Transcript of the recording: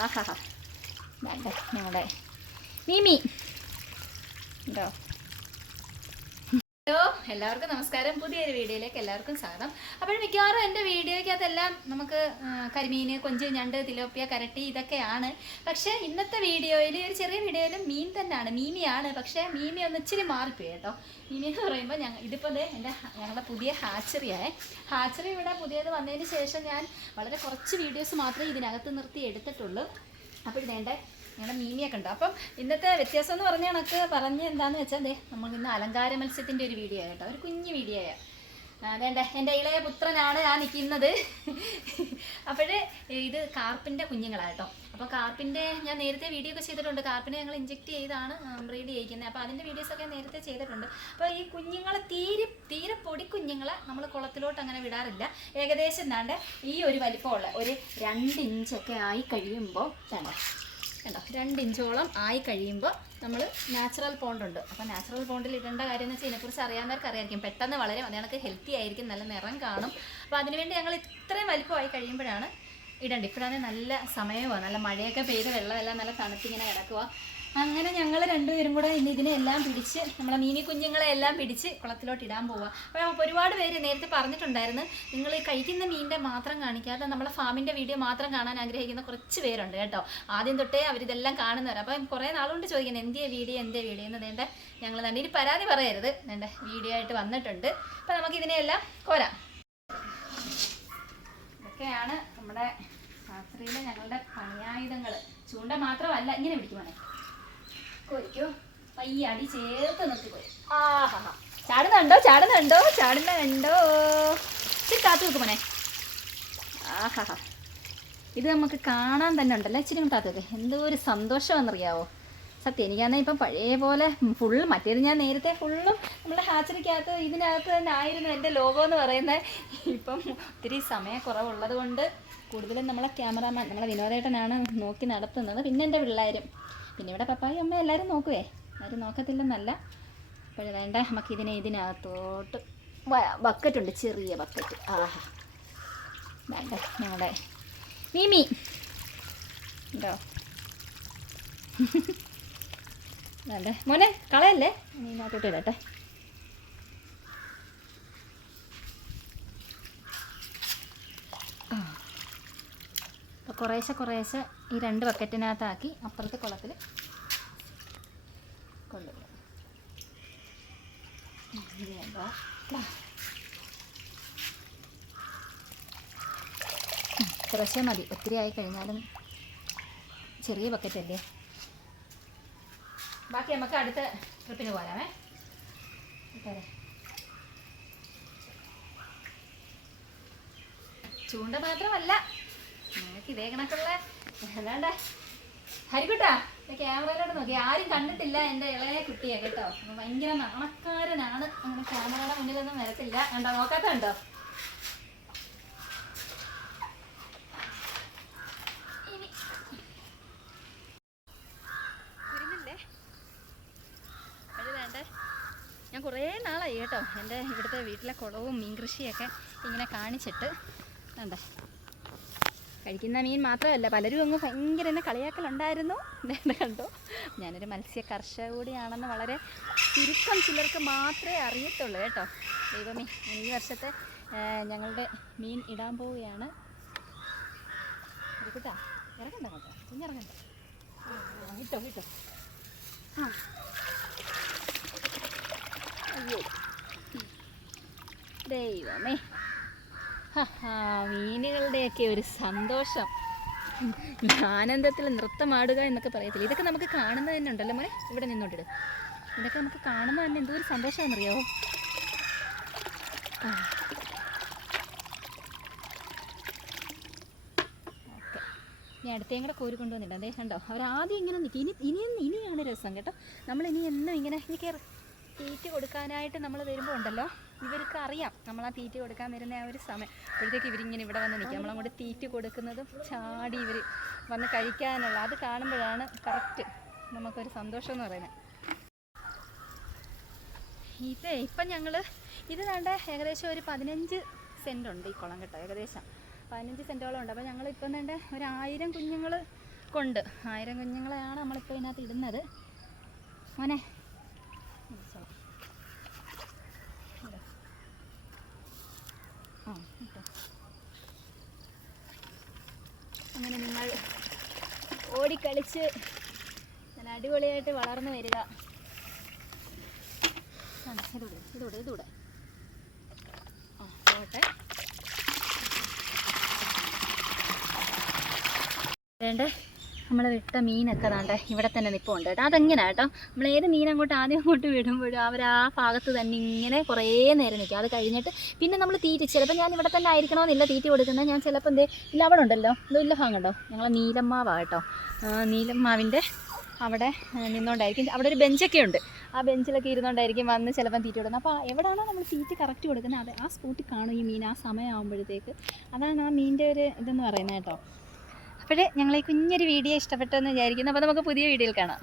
ആഹാ. ഞങ്ങളുടെ മീമി. ഉണ്ടോ എല്ലാവർക്കും നമസ്കാരം. പുതിയൊരു വീഡിയോയിലേക്ക് എല്ലാവർക്കും സ്വാഗതം. അപ്പോൾ മിക്കവാറും എന്റെ വീഡിയോയ്ക്കകത്തെല്ലാം നമുക്ക് കരിമീൻ കൊഞ്ച് ഞണ്ട് തിലോപ്പിയ കരട്ടി ഇതൊക്കെയാണ്. പക്ഷേ ഇന്നത്തെ വീഡിയോയിൽ ഒരു ചെറിയ വീഡിയോയിൽ മീൻ തന്നെയാണ് മീമിയാണ്. പക്ഷേ മീമി ഒന്ന് ഇച്ചിരി മാറിപ്പോയി കേട്ടോ. മീമി എന്ന് പറയുമ്പോൾ ഞങ്ങൾ ഇതിപ്പോൾ ദേ എന്റെ ഞങ്ങളുടെ പുതിയ ഹാച്ചറിയായ ഹാച്ചറി ഇവിടെ പുതിയത് വന്നതിന് ശേഷം ഞാൻ വളരെ കുറച്ച് വീഡിയോസ് മാത്രമേ ഇതിനകത്ത് നിർത്തി എടുത്തിട്ടുള്ളൂ. അപ്പോൾ വേണ്ട ഞങ്ങളുടെ മീമിയൊക്കെ ഉണ്ട്. അപ്പം ഇന്നത്തെ വ്യത്യാസം എന്ന് പറഞ്ഞ കണക്ക് പറഞ്ഞ് എന്താന്ന് വെച്ചാൽ അതെ നമ്മൾ ഇന്ന് അലങ്കാര മത്സ്യത്തിന്റെ ഒരു വീഡിയോ കേട്ടോ. ഒരു കുഞ്ഞു വീഡിയോ വേണ്ട? എന്റെ ഇളയ പുത്രനാണ് ഞാൻ നിൽക്കുന്നത് അപ്പോഴേ ഇത് കാർപ്പിന്റെ കുഞ്ഞുങ്ങളാണ് കേട്ടോ. അപ്പോൾ കാർപ്പിന്റെ ഞാൻ നേരത്തെ വീഡിയോ ഒക്കെ ചെയ്തിട്ടുണ്ട്. കാർപ്പിനെ ഞങ്ങൾ ഇഞ്ചെക്ട് ചെയ്താണ് ബ്രീഡ് ചെയ്യിക്കുന്നത് അപ്പോൾ അതിന്റെ വീഡിയോസൊക്കെ നേരത്തെ ചെയ്തിട്ടുണ്ട്. അപ്പോൾ ഈ കുഞ്ഞുങ്ങളെ തീരെ തീരെ പൊടി കുഞ്ഞുങ്ങളെ നമ്മൾ കുളത്തിലോട്ട് അങ്ങനെ വിടാറില്ല. ഏകദേശം എന്താണ്ട് ഈ ഒരു വലിപ്പമുള്ള ഒരു രണ്ട് ഇഞ്ചൊക്കെ ആയി കഴിയുമ്പോൾ വേണ്ട കണ്ടോ രണ്ട് ഇഞ്ചോളം ആയി കഴിയുമ്പോൾ നമ്മൾ നാച്ചുറൽ പോണ്ടുണ്ട് അപ്പോൾ നാച്ചുറൽ പോണ്ടിൽ ഇടേണ്ട കാര്യം എന്ന് വെച്ചാൽ ഇതിനെക്കുറിച്ച് അറിയാവുന്നവർക്ക് അറിയായിരിക്കും പെട്ടെന്ന് വളരെ. മതി കണക്ക് ഹെൽത്തി ആയിരിക്കും. നല്ല നിറം കാണും. അപ്പോൾ അതിനുവേണ്ടി ഞങ്ങൾ ഇത്രയും വലിപ്പമായി കഴിയുമ്പോഴാണ് ഇടേണ്ടത്. ഇപ്പോഴാണെങ്കിൽ നല്ല സമയമാണ്. നല്ല മഴയൊക്കെ പെയ്ത് വെള്ളമെല്ലാം നല്ല തണുത്തിങ്ങനെ കിടക്കുക അങ്ങനെ ഞങ്ങൾ രണ്ടുപേരും കൂടെ ഇന്ന് ഇതിനെല്ലാം പിടിച്ച് നമ്മളെ മീനി കുഞ്ഞുങ്ങളെ എല്ലാം പിടിച്ച് കുളത്തിലോട്ട് ഇടാൻ പോവുക അപ്പോൾ ഒരുപാട് പേര് നേരത്തെ പറഞ്ഞിട്ടുണ്ടായിരുന്നു നിങ്ങൾ കഴിക്കുന്ന മീനിന്റെ മാത്രം കാണിക്കാതെ നമ്മളെ ഫാമിന്റെ വീഡിയോ മാത്രം കാണാൻ ആഗ്രഹിക്കുന്ന കുറച്ച് പേരുണ്ട് കേട്ടോ. ആദ്യം തൊട്ടേ അവരിതെല്ലാം കാണുന്നവർ അപ്പം കുറേ നാളുകൊണ്ട് ചോദിക്കുന്നത് എന്തിയ വീഡിയോ എന്തേ വീഡിയോ? എന്ന് വേണ്ട ഞങ്ങൾ തന്നെ ഇനി പരാതി പറയരുത്. വേണ്ട വീഡിയോ ആയിട്ട് വന്നിട്ടുണ്ട്. അപ്പം നമുക്ക് ഇതിനെയെല്ലാം കോരാം. ഇതൊക്കെയാണ് നമ്മുടെ രാത്രിയിലെ ഞങ്ങളുടെ പണിയായുധങ്ങൾ ചൂണ്ട മാത്രമല്ല ഇങ്ങനെ പിടിക്കുവാണേ. കോരിക്കോ പയ്യെ അടി ചേർത്ത് നിർത്തി പോയി ആഹാ. ചാടുന്നുണ്ടോ? ചാടുന്നുണ്ടോ? ചാടുന്നുണ്ടോ? ഇച്ചിരി കാത്തു വെക്കും മോനെ. ആഹാ. ഇത് നമുക്ക് കാണാൻ തന്നെ ഉണ്ടല്ലോ. ഇച്ചിരി കാത്തു വെക്ക് എന്തോ ഒരു സന്തോഷമാണെന്നറിയാവോ? സത്യം എനിക്കാണെങ്കിൽ ഇപ്പം പഴയ പോലെ ഫുള്ള് മറ്റേത് ഞാൻ നേരത്തെ ഫുള്ളും നമ്മളെ ഹാച്ചറിക്കകത്ത് ഇതിനകത്ത് തന്നെ ആയിരുന്നു എന്റെ ലോകം എന്ന് പറയുന്നത്. ഇപ്പം ഒത്തിരി സമയക്കുറവുള്ളത് കൊണ്ട് കൂടുതലും നമ്മളെ ക്യാമറാമാൻ നമ്മളെ വിനോദേട്ടനാണ് നോക്കി നടത്തുന്നത്. പിന്നെ എന്റെ പിള്ളേരും. പിന്നെ ഇവിടെ പപ്പായും അമ്മ എല്ലാവരും നോക്കുവേ. ആരും നോക്കത്തില്ലെന്നല്ല. അപ്പോൾ വേണ്ട നമുക്ക് ഇതിനെ ഇതിനകത്തോട്ട് ബക്കറ്റ് ഉണ്ട് ചെറിയ ബക്കറ്റ് ആഹാ. വേണ്ട ഞങ്ങളുടെ മീമി. ഉണ്ടോ? വേണ്ടേ. മോനെ കളയല്ലേ? നീ നോക്കിട്ട് ഇടട്ടെ. കുറേശ്ശെ കുറേശ്ശെ ഈ രണ്ട് ബക്കറ്റിനകത്താക്കി അപ്പുറത്തെ കുളത്തിൽ കൊണ്ടുവരും. കുറച്ചേ മതി. ഒത്തിരി ആയി കഴിഞ്ഞാലും ചെറിയ ബക്കറ്റല്ലേ? ബാക്കി നമുക്ക് അടുത്ത ട്രിപ്പിന് പോരാമേ. ചൂണ്ട മാത്രമല്ല. ഇതേ കണക്കുള്ള അല്ലാണ്ട് ഹരിക്കുട്ടാ ക്യാമറയിലോട്ട് നോക്കി. ആരും കണ്ടിട്ടില്ല എന്റെ ഇളയ കുട്ടിയെ കേട്ടോ. ഭയങ്കര നാണക്കാരനാണ്. അങ്ങനെ ക്യാമറയുടെ മുന്നിലൊന്നും വരത്തില്ല. കണ്ടോ? നോക്കാത്ത കണ്ടോ? ഞാൻ കുറേ നാളായി കേട്ടോ എന്റെ ഇവിടുത്തെ വീട്ടിലെ കുളവും മീൻ കൃഷിയൊക്കെ ഇങ്ങനെ കാണിച്ചിട്ട്. വേണ്ടേ കഴിക്കുന്ന മീൻ മാത്രമല്ല പലരും അങ്ങ് ഭയങ്കര എന്നെ കളിയാക്കലുണ്ടായിരുന്നു. കണ്ടോ? ഞാനൊരു മത്സ്യ കർഷക കൂടിയാണെന്ന് വളരെ ചുരുക്കം ചിലർക്ക് മാത്രമേ അറിയത്തുള്ളൂ കേട്ടോ. ദൈവമേ ഈ വർഷത്തെ ഞങ്ങളുടെ മീൻ ഇടാൻ പോവുകയാണ്. കേട്ടാ ഇറങ്ങണ്ട കേട്ടോ കുഞ്ഞിറങ്ങണ്ട. ആ, കിട്ടോ വിട്ടോ ആ. അയ്യോ. ദൈവമേ. മീനുകളുടെയൊക്കെ ഒരു സന്തോഷം. ആനന്ദത്തിൽ നൃത്തമാടുക എന്നൊക്കെ പറയത്തില്ല? ഇതൊക്കെ നമുക്ക് കാണുന്നത് തന്നെ ഉണ്ടല്ലോ മോനെ. ഇവിടെ നിന്നോട്ടിട് ഇതൊക്കെ നമുക്ക് കാണുന്നത് തന്നെ എന്തോ ഒരു സന്തോഷമാണെന്നറിയാവോ ഞാൻ ഓക്കെ. ഇനി അടുത്തേം കൂടെ കോരി കൊണ്ടുവന്നിട്ട് അതേ കണ്ടോ? അവർ ആദ്യം ഇങ്ങനെ നിൽക്കും ഇനി ഇനിയും ഇനിയാണ് രസം കേട്ടോ. നമ്മൾ ഇനി എന്നും ഇങ്ങനെ ഇനി കയറി തീറ്റ് കൊടുക്കാനായിട്ട് നമ്മൾ വരുമ്പോൾ ഉണ്ടല്ലോ. ഇവർക്ക് അറിയാം നമ്മൾ ആ തീറ്റ കൊടുക്കാൻ വരുന്ന ആ ഒരു സമയം. അപ്പോഴത്തേക്ക് ഇവരിങ്ങനെ ഇവിടെ വന്ന് നിൽക്കും. നമ്മളങ്ങോട്ട് തീറ്റ കൊടുക്കുന്നതും ചാടി ഇവർ വന്ന് കഴിക്കാനുള്ള അത് കാണുമ്പോഴാണ് കറക്റ്റ് നമുക്കൊരു സന്തോഷം എന്ന് പറയുന്നത്. ഇതേ ഇപ്പം ഞങ്ങൾ ഇത് വേണ്ട ഏകദേശം ഒരു പതിനഞ്ച് സെന്റ് ഉണ്ട് ഈ കുളം കേട്ടോ ഏകദേശം. പതിനഞ്ച് സെന്റോളം ഉണ്ട്. അപ്പോൾ ഞങ്ങൾ ഇപ്പം വേണ്ട ഒരു ആയിരം കുഞ്ഞുങ്ങൾ കൊണ്ട് ആയിരം കുഞ്ഞുങ്ങളെയാണ് നമ്മളിപ്പോൾ ഇതിനകത്ത് ഇടുന്നത്. മോനെ പിടിച്ചോളാം. ഇതാ. ആ ഇട്ടോ. അങ്ങനെ നിങ്ങൾ ഓടിക്കളിച്ച് നല്ല അടിപൊളിയായിട്ട് വളർന്നു വരിക. ഇതൂടെ ഇതൂടെ ഇതൂടെ. ആ പോട്ടെ. വേണ്ടേ? നമ്മൾ വിട്ട മീനൊക്കെ അതാണ്ട് ഇവിടെ തന്നെ നിൽപ്പുണ്ട് കേട്ടോ. അതെങ്ങനെയാ കേട്ടോ? നമ്മൾ ഏത് മീൻ അങ്ങോട്ട് ആദ്യം അങ്ങോട്ട് വിടുമ്പോഴും അവർ ആ ഭാഗത്ത് തന്നെ ഇങ്ങനെ കുറേ നേരം നിൽക്കും അത് കഴിഞ്ഞിട്ട് പിന്നെ നമ്മൾ തീറ്റി ചിലപ്പോൾ ഞാൻ ഇവിടെ തന്നെ ആയിരിക്കണമെന്നില്ല തീറ്റി കൊടുക്കുന്നത് ഞാൻ ചിലപ്പോൾ എന്തേ ഇല്ല അവിടെ ഉണ്ടല്ലോ ഇല്ല ഭാഗം കണ്ടോ? ഞങ്ങൾ നീലമ്മാവാ കേട്ടോ. നീലമ്മാവിന്റെ അവിടെ നിന്നുകൊണ്ടായിരിക്കും അവിടെ ഒരു ബെഞ്ചൊക്കെ ഉണ്ട്. ആ ബെഞ്ചിലൊക്കെ ഇരുന്നുകൊണ്ടായിരിക്കും വന്ന് ചിലപ്പം തീറ്റ കൊടുക്കുന്നത് അപ്പോൾ എവിടെയാണോ നമ്മൾ തീറ്റ കറക്റ്റ് കൊടുക്കുന്നത് അത് ആ സ്പോട്ടിൽ കാണും ഈ മീൻ ആ സമയമാകുമ്പോഴത്തേക്ക് അതാണ് ആ മീനിന്റെ ഒരു ഇതെന്ന് പറയുന്നത് കേട്ടോ. അപ്പോഴേ ഞങ്ങൾ ഈ കുഞ്ഞൊരു വീഡിയോ ഇഷ്ടപ്പെട്ടെന്ന് വിചാരിക്കുന്നു. അപ്പോൾ നമുക്ക് പുതിയ വീഡിയോയിൽ കാണാം.